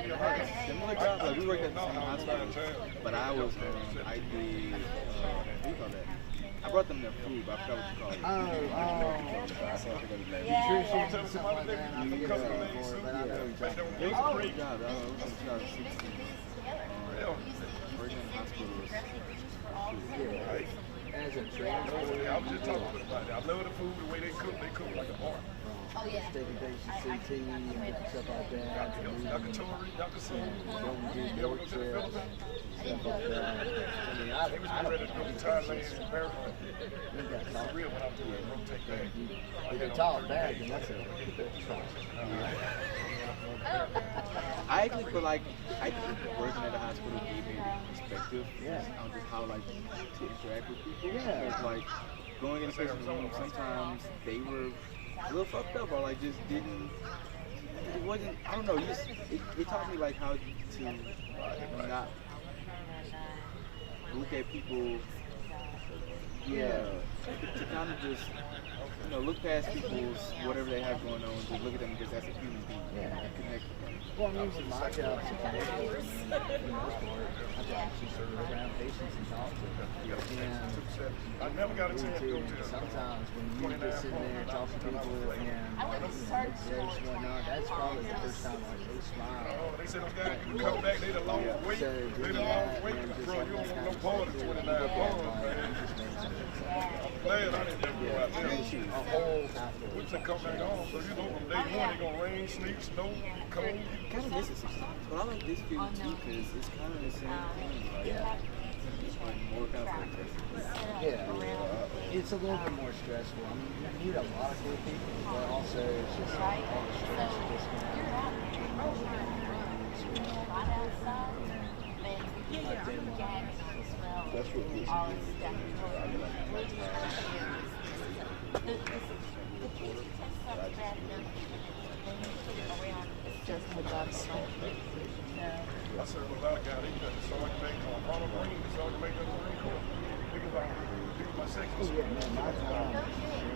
Similar jobs, like we worked at the same hospital, but I was, I did, what do you call that? I brought them their food, but I forgot what you call it. Oh. Nutrition, something like that. I forget what it's for, but I know exactly. It was a great job. I was in 2016. Working in the hospital was as a trainer. I was just talking about that. I love the food, the way they cook like an art. Taking patients CT and stuff like that. Dr. Torrey, Dr. Sue. Going to do board trips, stuff like that. I mean, I don't ready to go to Thailand and America. It's real when I'm doing rotate back. If they talk back, then that's a trust. I actually feel like working at a hospital gave me perspective on just how to interact with people. It's like going in a patient's room, sometimes they were a little fucked up or just didn't, it wasn't, I don't know, it taught me how to not look at people, to kind of just, look past people's, whatever they have going on, just look at them just as a human being and connect with them. Well, I mean, my job is to connect with them, for the most part, I have to actually serve around patients and talk to them. I never got a chance to go to sometimes when you just sit there and talk to people and whatnot, that's probably the first time they smile. They said those guys can come back, they the long wait. They the long wait. Bro, you don't want no part of 29 bars, man. I'm glad I didn't ever go out there. A whole we should come back home. So you know from day one it's gonna rain, sleet, snow, cold. Kind of miss it sometimes. But I like this field too because it's kind of the same thing. More kind of it's a little bit more stressful. I mean, you meet a lot of cool people, but also it's just all the stress just that's what this is. I serve a lot of guys. They got the Sergeant Major on Ronald Green, the Sergeant Major of the Marine Corps. Because my section.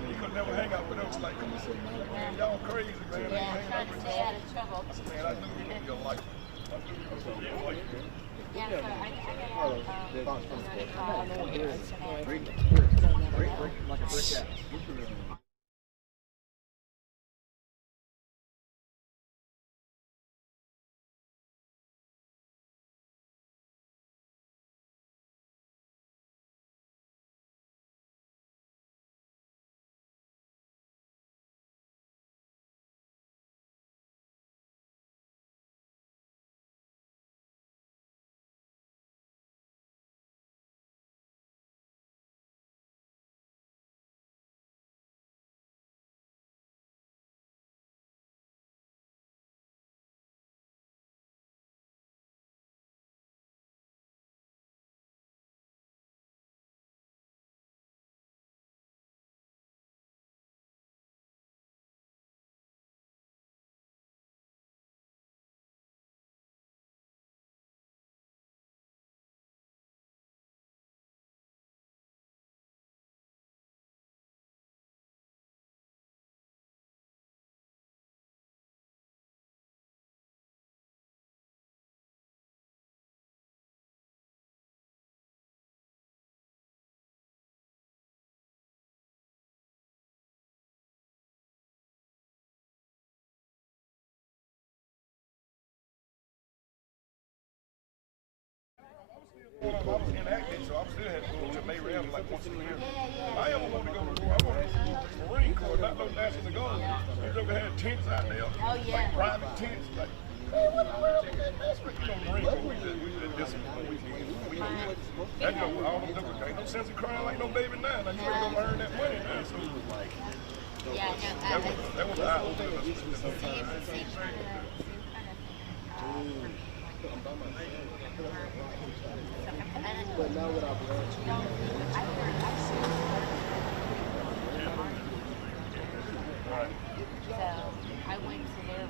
He could never hang out with us like, man, y'all crazy, man. I ain't hang out with y'all. I said, man, I knew you were your life. I knew you were your life. like a brick house. I was inactive, so I still had to go to Mayram like once a year. I ever want to go to I want to go to the Marine Corps, not no National Guard. You ever had tents out there? Like private tents, like, hey, what the world is that? That's what you know, Marine Corps, we just discipline. That go, all them different things. No sense of crying like no baby now. Now you ain't gonna earn that money now. So that was the eye-opener. But now what I've learned to do, so I went to their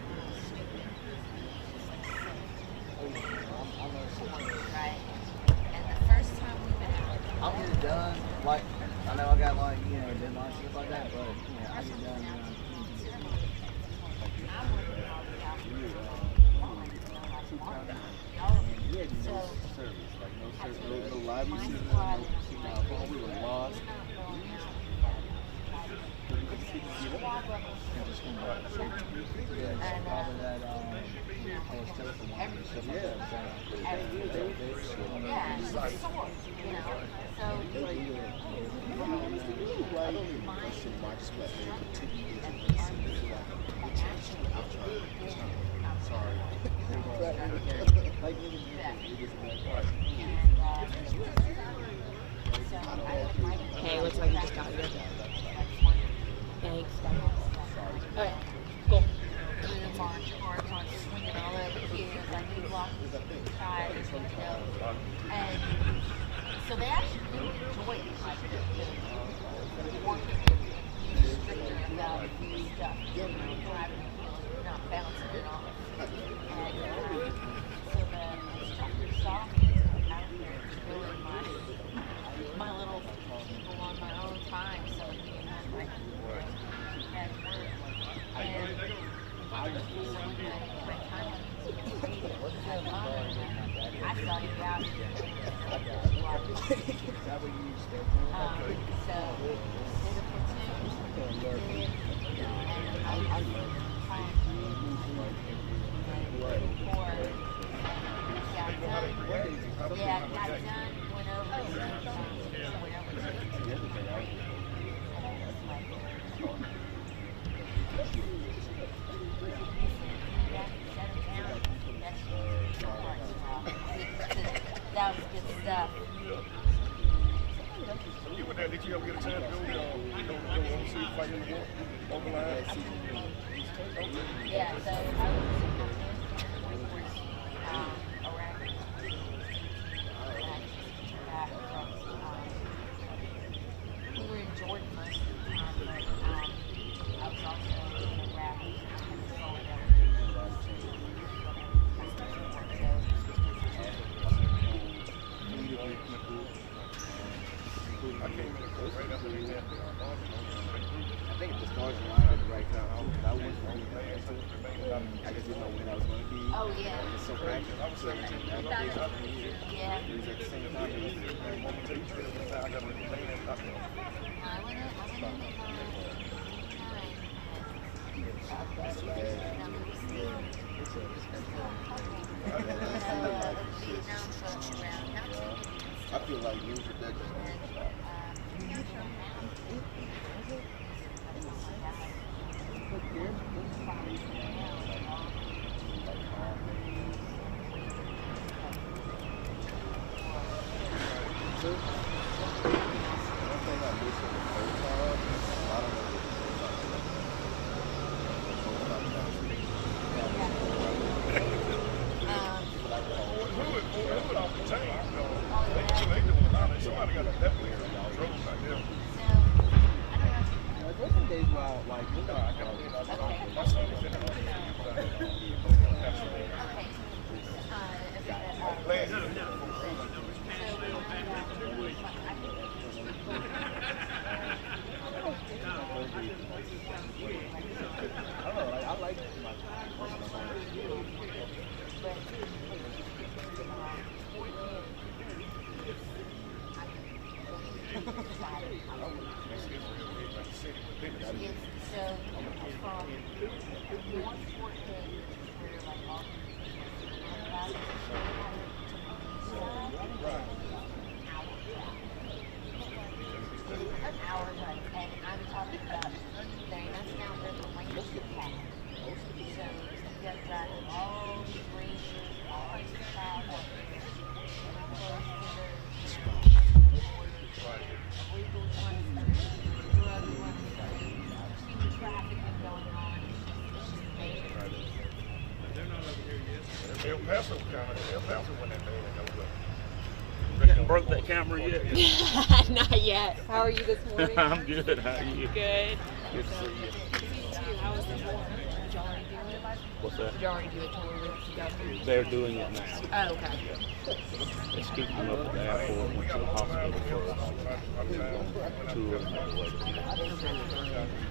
Okay, looks like you just got here. Thanks. Okay, cool. And so they actually really enjoy it. Working stricter about the stuff, not bouncing it off. And so the instructor saw me out there doing my little people on my own time, so me and I'm like, at work. And I was doing my time. I saw you out here. Yeah, got it done, went over that was good stuff. You were there, did you ever get a chance to go see the fight in the war? On the line? Yeah, so I was we were in Jordan most of the time, but I was also in Iraq and I came in right after they had I think if the stars aligned at the right time, I wouldn't I just didn't know when I was going to be. oh yeah. It's so practical. I was 17. Yeah. It was at the same time. I went in I feel like music that just El Paso went in there You hadn't broke that camera yet? Not yet. How are you this morning? I'm good. How are you? Good. Good to see you. How was the tour? Did you already do it? What's that? Did you already do a tour with the governor? They're doing it now. Oh, okay. They scooped him up at the airport, went to the hospital first, toured all the way to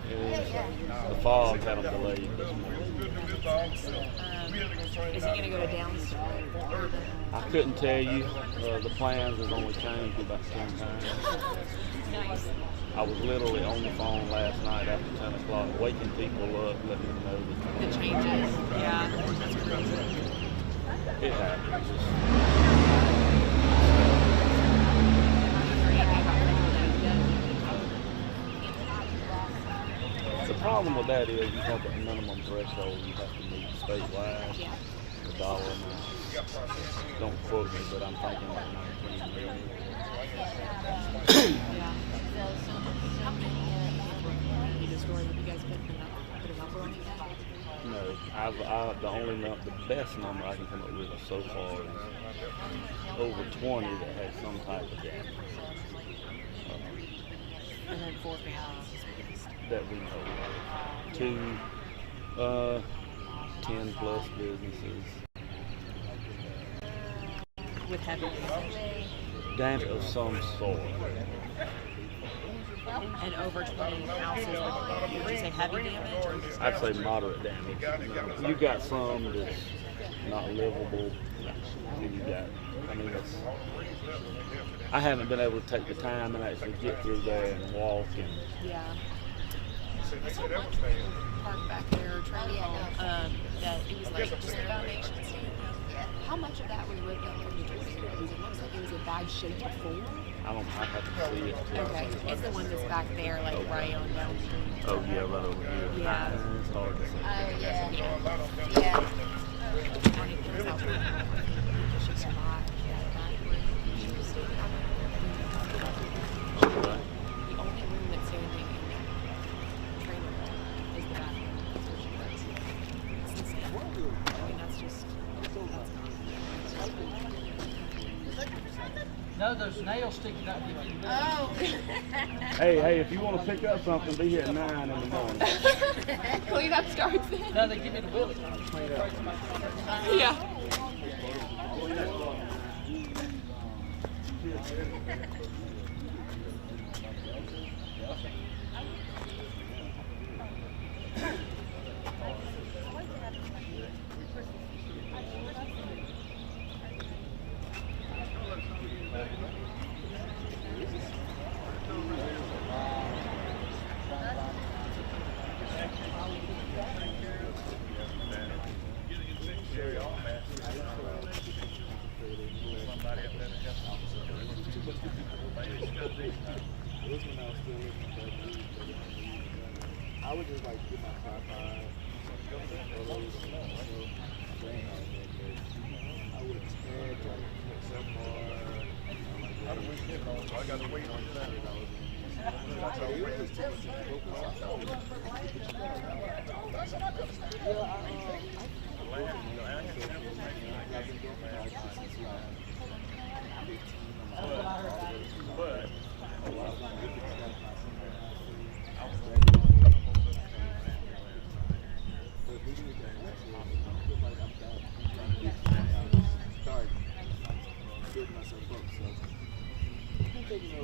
here. The fog had them delayed this morning. Is he going to go to Downstream? I couldn't tell you. The plans has only changed about 10 times. Nice. I was literally on the phone last night after 10 o'clock, waking people up, letting them know The that changes. Yeah, that's crazy. it happens. problem with that is you have a minimum threshold you have to meet statewide. Yeah. The dollar amount. Don't quote me, but I'm thinking like 19 million. Yeah. How many stores have you guys put a number on it? No, the best number I can come up with so far is over 20 that had some type of damage. And then 4 families. That we know of. 10 plus businesses. With heavy damage. Damage of some sort. And over 20 houses would you say heavy damage? Or just I'd say moderate damage. You got some that's not livable. I haven't been able to take the time and actually get through there and walk and. Yeah. I saw one park back there, trailer home, that it was like just the foundation standing up. How much of that was ripped up from the door? Because it looks like it was in bad shape before. I have to see it. Okay, it's the one that's back there, like right on down the street. Oh yeah, right over here. Yeah. It's hard to see. Oh, yeah. Yeah. And it comes out with she survived. She was standing out there. The only room that's standing in the trailer is the bathroom. That's where she lives. It's insane. I mean, that's just. No, there's nails sticking out. Oh. Hey, if you want to pick up something, be here at 9 in the morning. Cleanup starts then. No, they give me the wheelie. Yeah. I would just like get my tripod, photos, I would tag like so far. I got to wait on that.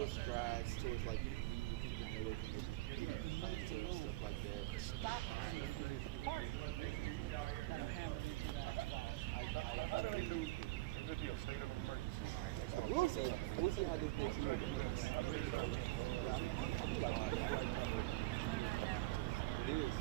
Strides towards like people know they can stuff like that. We'll see how this next year goes. It is.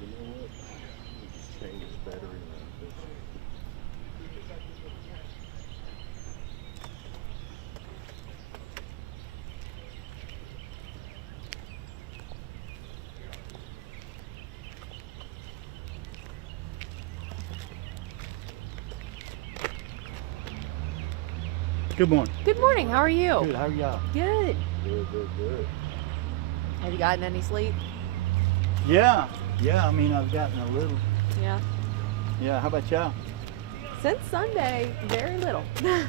You know what? Just change this battery around this. Good morning. Good morning. How are you? Good. How are y'all? Good. Good. Have you gotten any sleep? Yeah. I mean, I've gotten a little. Yeah. Yeah. How about y'all? Since Sunday, very little. But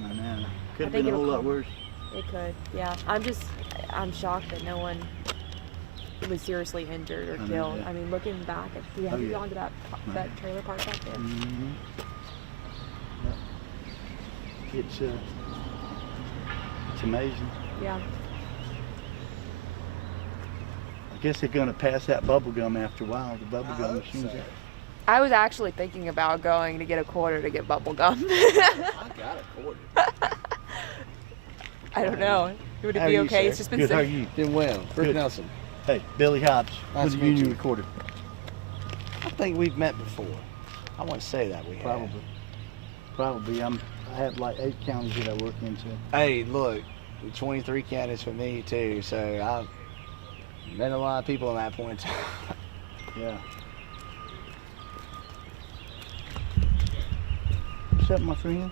Oh, man, could have think been a it'll whole lot come. worse. it could. Yeah. I'm shocked that no one was seriously injured or I know, killed. yeah. I mean, looking back at, have Oh, you yeah. gone to that trailer park back there? Mm-hmm. It's amazing. Yeah. I guess they're gonna pass that bubble gum after a while. The bubble gum machines. I was actually thinking about going to get a quarter to get bubble gum. I got a quarter. I don't know. Would it How are be you, okay? sir? It's just been Good. How are sitting. you? Doing well. Rick Good. Nelson. Hey, Billy Hobbs. Nice With to the meet union you. recorder. I think we've met before. I wouldn't say that we have. Probably. I have like 8 counties that I work into. Hey, look, 23 counties for me too, so I've met a lot of people in that point in time. Yeah. What's up, my friend?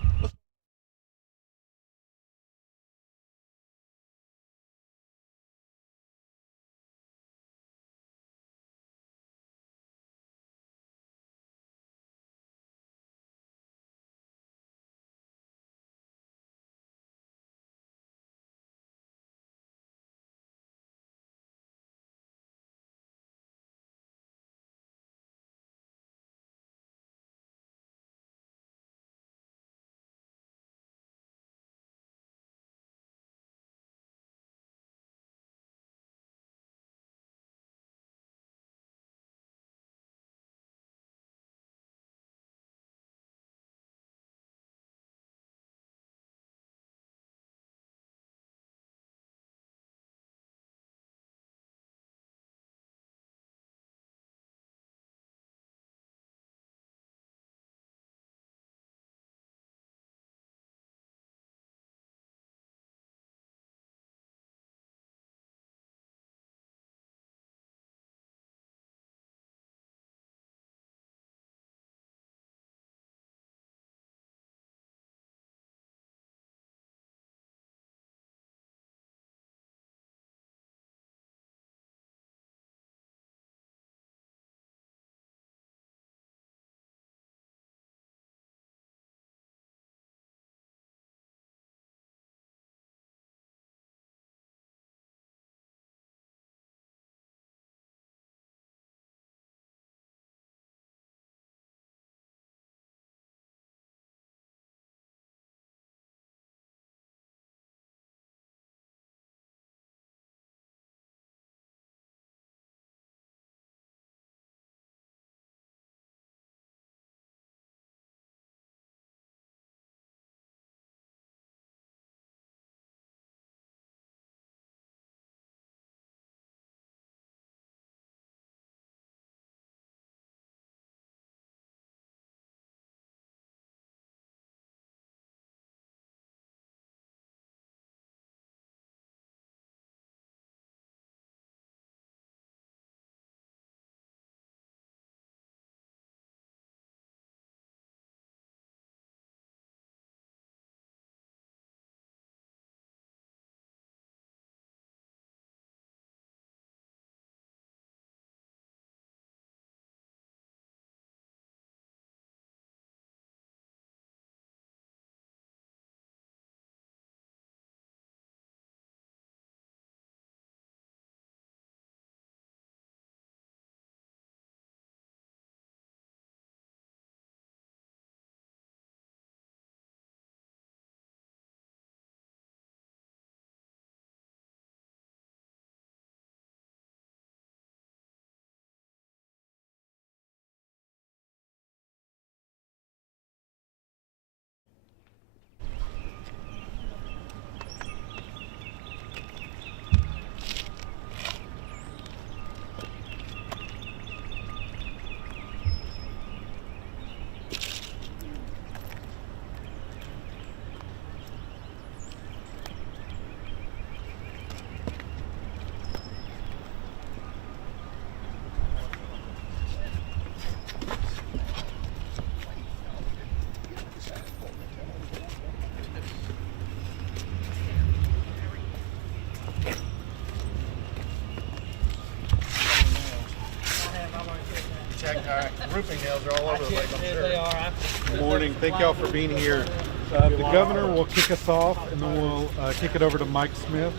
roofing nails are all over the place, I'm sure. They are. Good morning. Thank y'all for being here. The governor will kick us off, and then we'll kick it over to Mike Smith,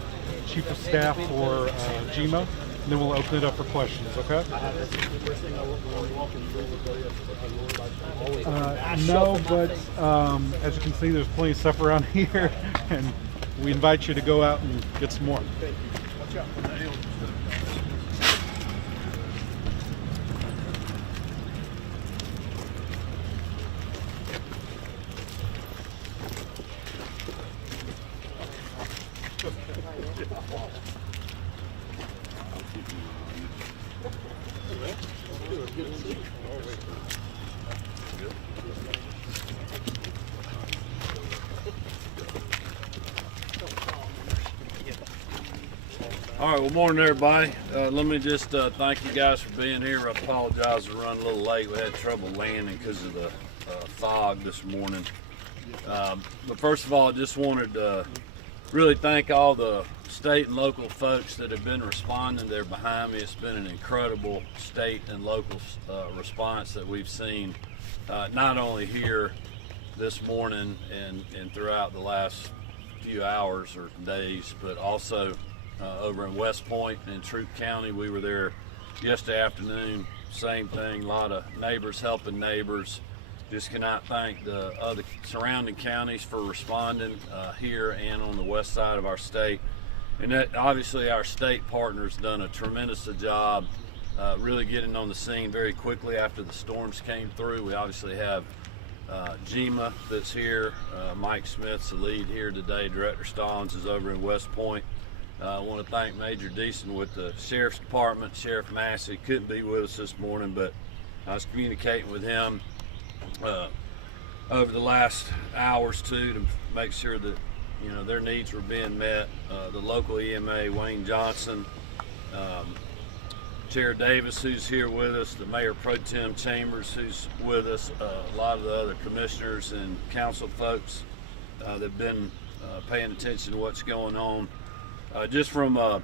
Chief of Staff for GEMA, and then we'll open it up for questions, okay? No, but as you can see, there's plenty of stuff around here, and we invite you to go out and get some more. All right, well, morning, everybody. Let me just thank you guys for being here. I apologize for running a little late. We had trouble landing because of the fog this morning. But first of all, I just wanted to really thank all the state and local folks that have been responding. They're behind me. It's been an incredible state and local response that we've seen, not only here this morning and throughout the last few hours or days, but also over in West Point and Troup County. We were there yesterday afternoon. Same thing, a lot of neighbors helping neighbors. Just cannot thank the other surrounding counties for responding here and on the west side of our state. And that, obviously, our state partners done a tremendous job really getting on the scene very quickly after the storms came through. We obviously have GEMA that's here. Mike Smith's the lead here today. Director Stallings is over in West Point. I want to thank Major Deason with the Sheriff's Department. Sheriff Massey couldn't be with us this morning, but I was communicating with him over the last hours too to make sure that their needs were being met. The local EMA, Wayne Johnson, Chair Davis, who's here with us, the Mayor Pro Tem Chambers, who's with us, a lot of the other commissioners and council folks that have been paying attention to what's going on. Just from a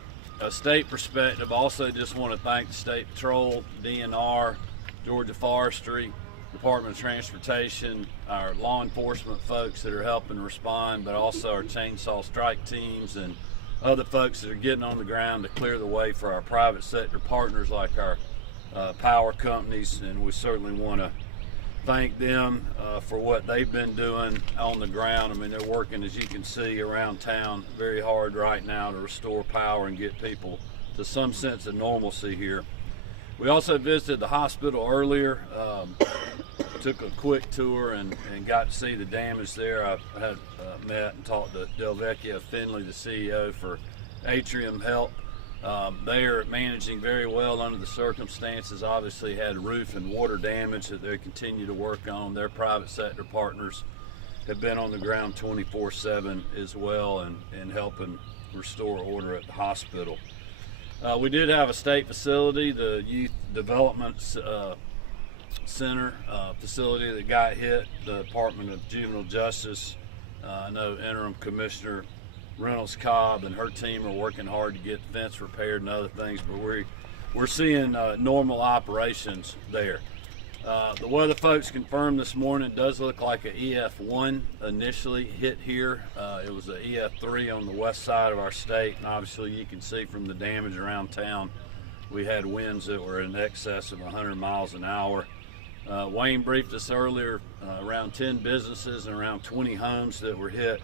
state perspective, also just want to thank the State Patrol, DNR, Georgia Forestry, Department of Transportation, our law enforcement folks that are helping respond, but also our chainsaw strike teams and other folks that are getting on the ground to clear the way for our private sector partners like our power companies. And we certainly want to thank them for what they've been doing on the ground. I mean, they're working, as you can see, around town very hard right now to restore power and get people to some sense of normalcy here. We also visited the hospital earlier, took a quick tour and got to see the damage there. I had met and talked to Delvecchia Finley, the CEO for Atrium Health. They are managing very well under the circumstances. Obviously had roof and water damage that they continue to work on. Their private sector partners have been on the ground 24/7 as well and helping restore order at the hospital. We did have a state facility, the Youth Development Center facility that got hit, the Department of Juvenile Justice. I know Interim Commissioner Reynolds Cobb and her team are working hard to get the fence repaired and other things, but we're seeing normal operations there. The weather folks confirmed this morning it does look like an EF1 initially hit here. It was an EF3 on the west side of our state, and obviously you can see from the damage around town, we had winds that were in excess of 100 miles an hour. Wayne briefed us earlier, around 10 businesses and around 20 homes that were hit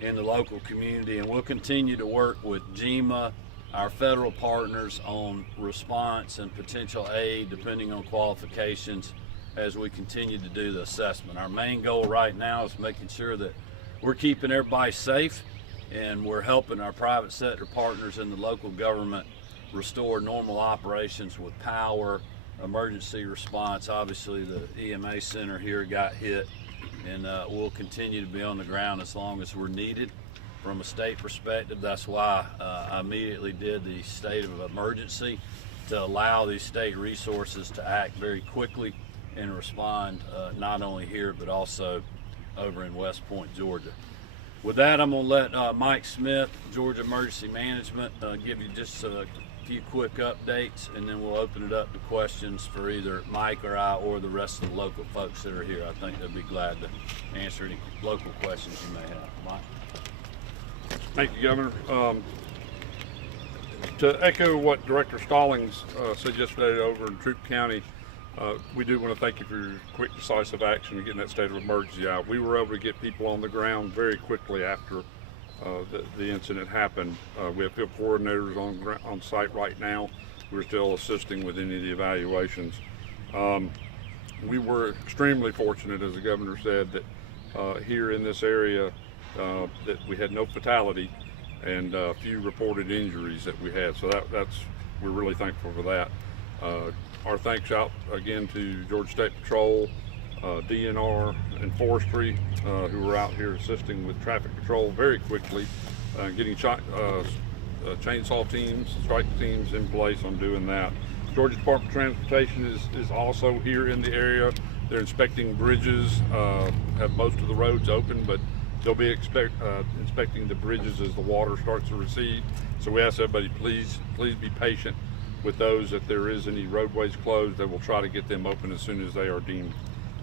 in the local community, and we'll continue to work with GEMA, our federal partners, on response and potential aid depending on qualifications as we continue to do the assessment. Our main goal right now is making sure that we're keeping everybody safe and we're helping our private sector partners in the local government restore normal operations with power, emergency response. Obviously the EMA center here got hit, and we'll continue to be on the ground as long as we're needed. From a state perspective, that's why I immediately did the state of emergency to allow these state resources to act very quickly and respond not only here but also over in West Point, Georgia. With that, I'm going to let Mike Smith, Georgia Emergency Management, give you just a few quick updates, and then we'll open it up to questions for either Mike or I or the rest of the local folks that are here. I think they'll be glad to answer any local questions you may have. Mike? Thank you, Governor. To echo what Director Stallings said yesterday over in Troup County, we do want to thank you for your quick, decisive action in getting that state of emergency out. We were able to get people on the ground very quickly after the incident happened. We have field coordinators on site right now. We're still assisting with any of the evaluations. We were extremely fortunate, as the Governor said, that here in this area that we had no fatality and a few reported injuries that we had. So we're really thankful for that. Our thanks out again to Georgia State Patrol, DNR, and Forestry, who were out here assisting with traffic control very quickly, getting chainsaw teams, strike teams in place on doing that. Georgia Department of Transportation is also here in the area. They're inspecting bridges, have most of the roads open, but they'll be inspecting the bridges as the water starts to recede. So we ask everybody, please be patient with those. If there is any roadways closed, they will try to get them open as soon as they are deemed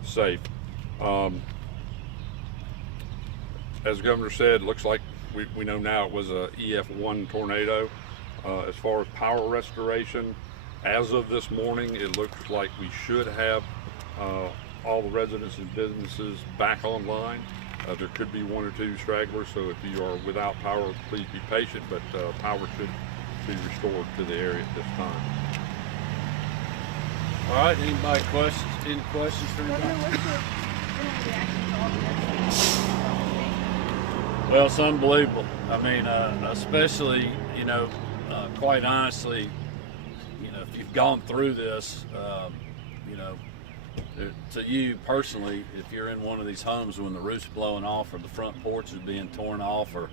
safe. As the Governor said, it looks like we know now it was a EF1 tornado. As far as power restoration, as of this morning, it looks like we should have all the residents and businesses back online. There could be one or two stragglers, so if you are without power, please be patient, but power should be restored to the area at this time. All right, anybody questions? Any questions for anybody? Well, it's unbelievable. I mean, especially, quite honestly, if you've gone through this, to you personally, if you're in one of these homes when the roof's blowing off or the front porch is being torn off or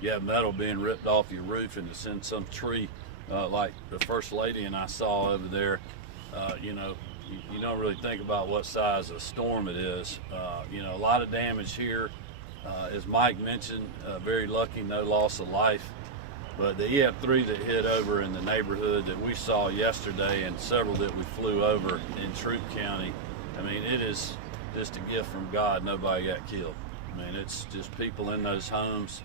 you have metal being ripped off your roof and it's in some tree, like the First Lady and I saw over there, you don't really think about what size of storm it is. A lot of damage here. As Mike mentioned, very lucky, no loss of life. But the EF3 that hit over in the neighborhood that we saw yesterday and several that we flew over in Troup County, I mean, it is just a gift from God. Nobody got killed. I mean, it's just people in those homes,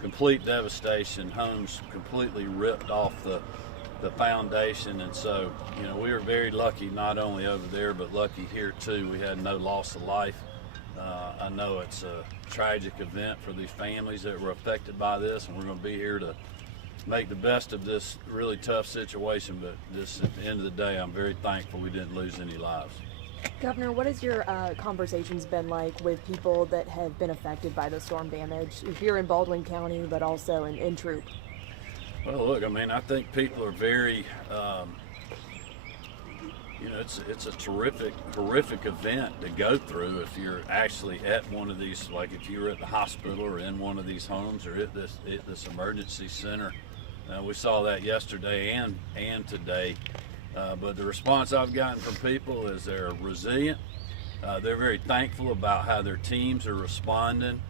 complete devastation, homes completely ripped off the foundation. And so, we were very lucky, not only over there, but lucky here too. We had no loss of life. I know it's a tragic event for these families that were affected by this, and we're going to be here to make the best of this really tough situation. But just at the end of the day, I'm very thankful we didn't lose any lives. Governor, what has your conversations been like with people that have been affected by the storm damage here in Baldwin County, but also in Troup? Well, look, I mean, I think people are very, it's a horrific event to go through if you're actually at one of these, like if you were at the hospital or in one of these homes or at this emergency center. We saw that yesterday and today. But the response I've gotten from people is they're resilient. They're very thankful about how their teams are responding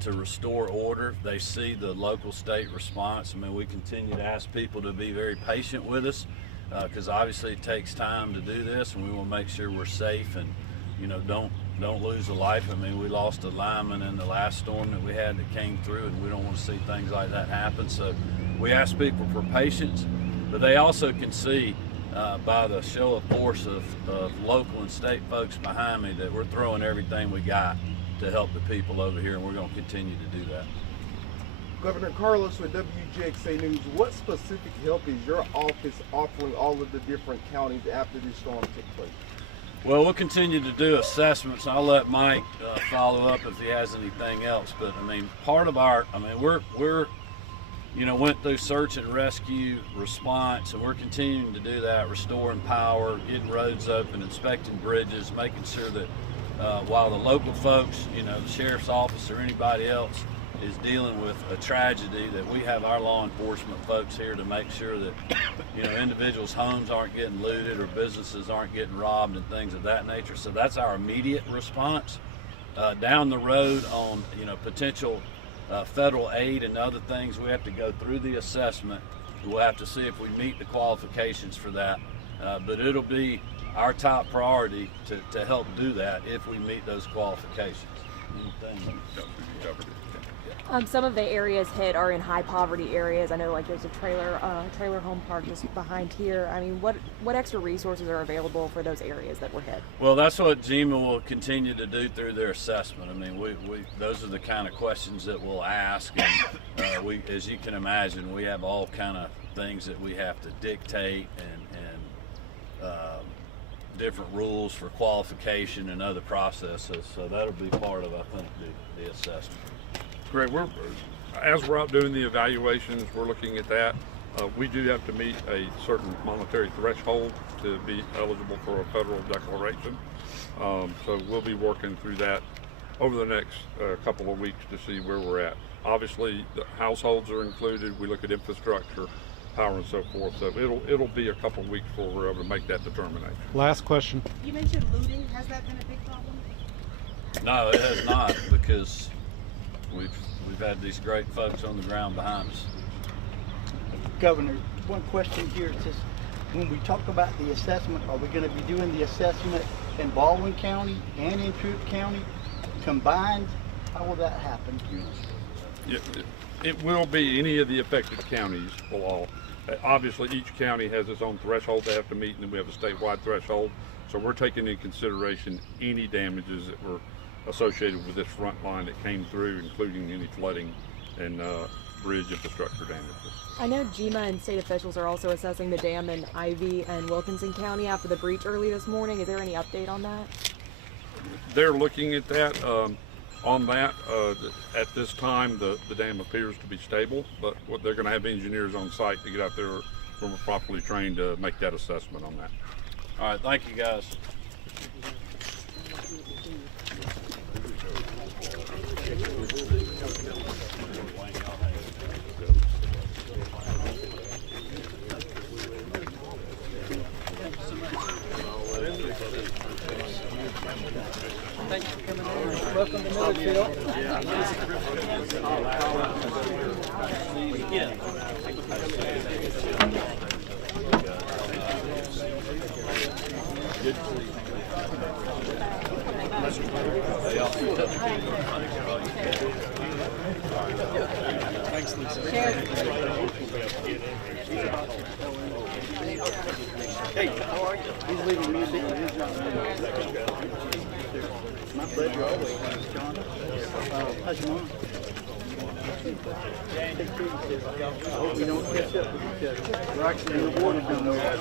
to restore order. They see the local state response. I mean, we continue to ask people to be very patient with us because obviously it takes time to do this, and we will make sure we're safe and don't lose a life. I mean, we lost a lineman in the last storm that we had that came through, and we don't want to see things like that happen. So we ask people for patience, but they also can see by the show of force of local and state folks behind me that we're throwing everything we got to help the people over here, and we're going to continue to do that. Governor Carlos with WGXA News, what specific help is your office offering all of the different counties after this storm took place? Well, we'll continue to do assessments. I'll let Mike follow up if he has anything else. But I mean, part of we're went through search and rescue response, and we're continuing to do that, restoring power, getting roads open, inspecting bridges, making sure that while the local folks, the sheriff's office or anybody else is dealing with a tragedy, that we have our law enforcement folks here to make sure that individuals' homes aren't getting looted or businesses aren't getting robbed and things of that nature. So that's our immediate response. Down the road on potential federal aid and other things, we have to go through the assessment we'll have to see if we meet the qualifications for that. But it'll be our top priority to help do that if we meet those qualifications. Anything? Some of the areas hit are in high poverty areas. I know, like, there's a trailer home park just behind here. I mean, what extra resources are available for those areas that were hit? Well, that's what GEMA will continue to do through their assessment. I mean, we those are the kind of questions that we'll ask, and we, as you can imagine, we have all kind of things that we have to dictate and different rules for qualification and other processes. So that'll be part of, I think, the assessment. Great. As we're out doing the evaluations, we're looking at that. We do have to meet a certain monetary threshold to be eligible for a federal declaration. So we'll be working through that over the next couple of weeks to see where we're at. Obviously, the households are included. We look at infrastructure, power, and so forth. So it'll be a couple of weeks before we're able to make that determination. Last question. You mentioned looting. Has that been a big problem? No, it has not, because we've had these great folks on the ground behind us. Governor, one question here. It says, when we talk about the assessment, are we going to be doing the assessment in Baldwin County and in Troup County combined? How will that happen? It will be any of the affected counties will all. Obviously, each county has its own threshold they have to meet, and then we have a statewide threshold. So we're taking into consideration any damages that were associated with this front line that came through, including any flooding and bridge infrastructure damages. I know GEMA and state officials are also assessing the dam in Ivy and Wilkinson County after the breach early this morning. Is there any update on that? They're looking at that. At this time, the dam appears to be stable, but they're going to have engineers on site to get out there who are properly trained to make that assessment on that. All right, thank you, guys. Welcome to Milledgeville. Thanks, Lisa. Hey, how are you? He's leaving music. My pleasure always, John. How's your mom? Take care of yourself. I hope you don't catch up with each other. We're actually in the water down there.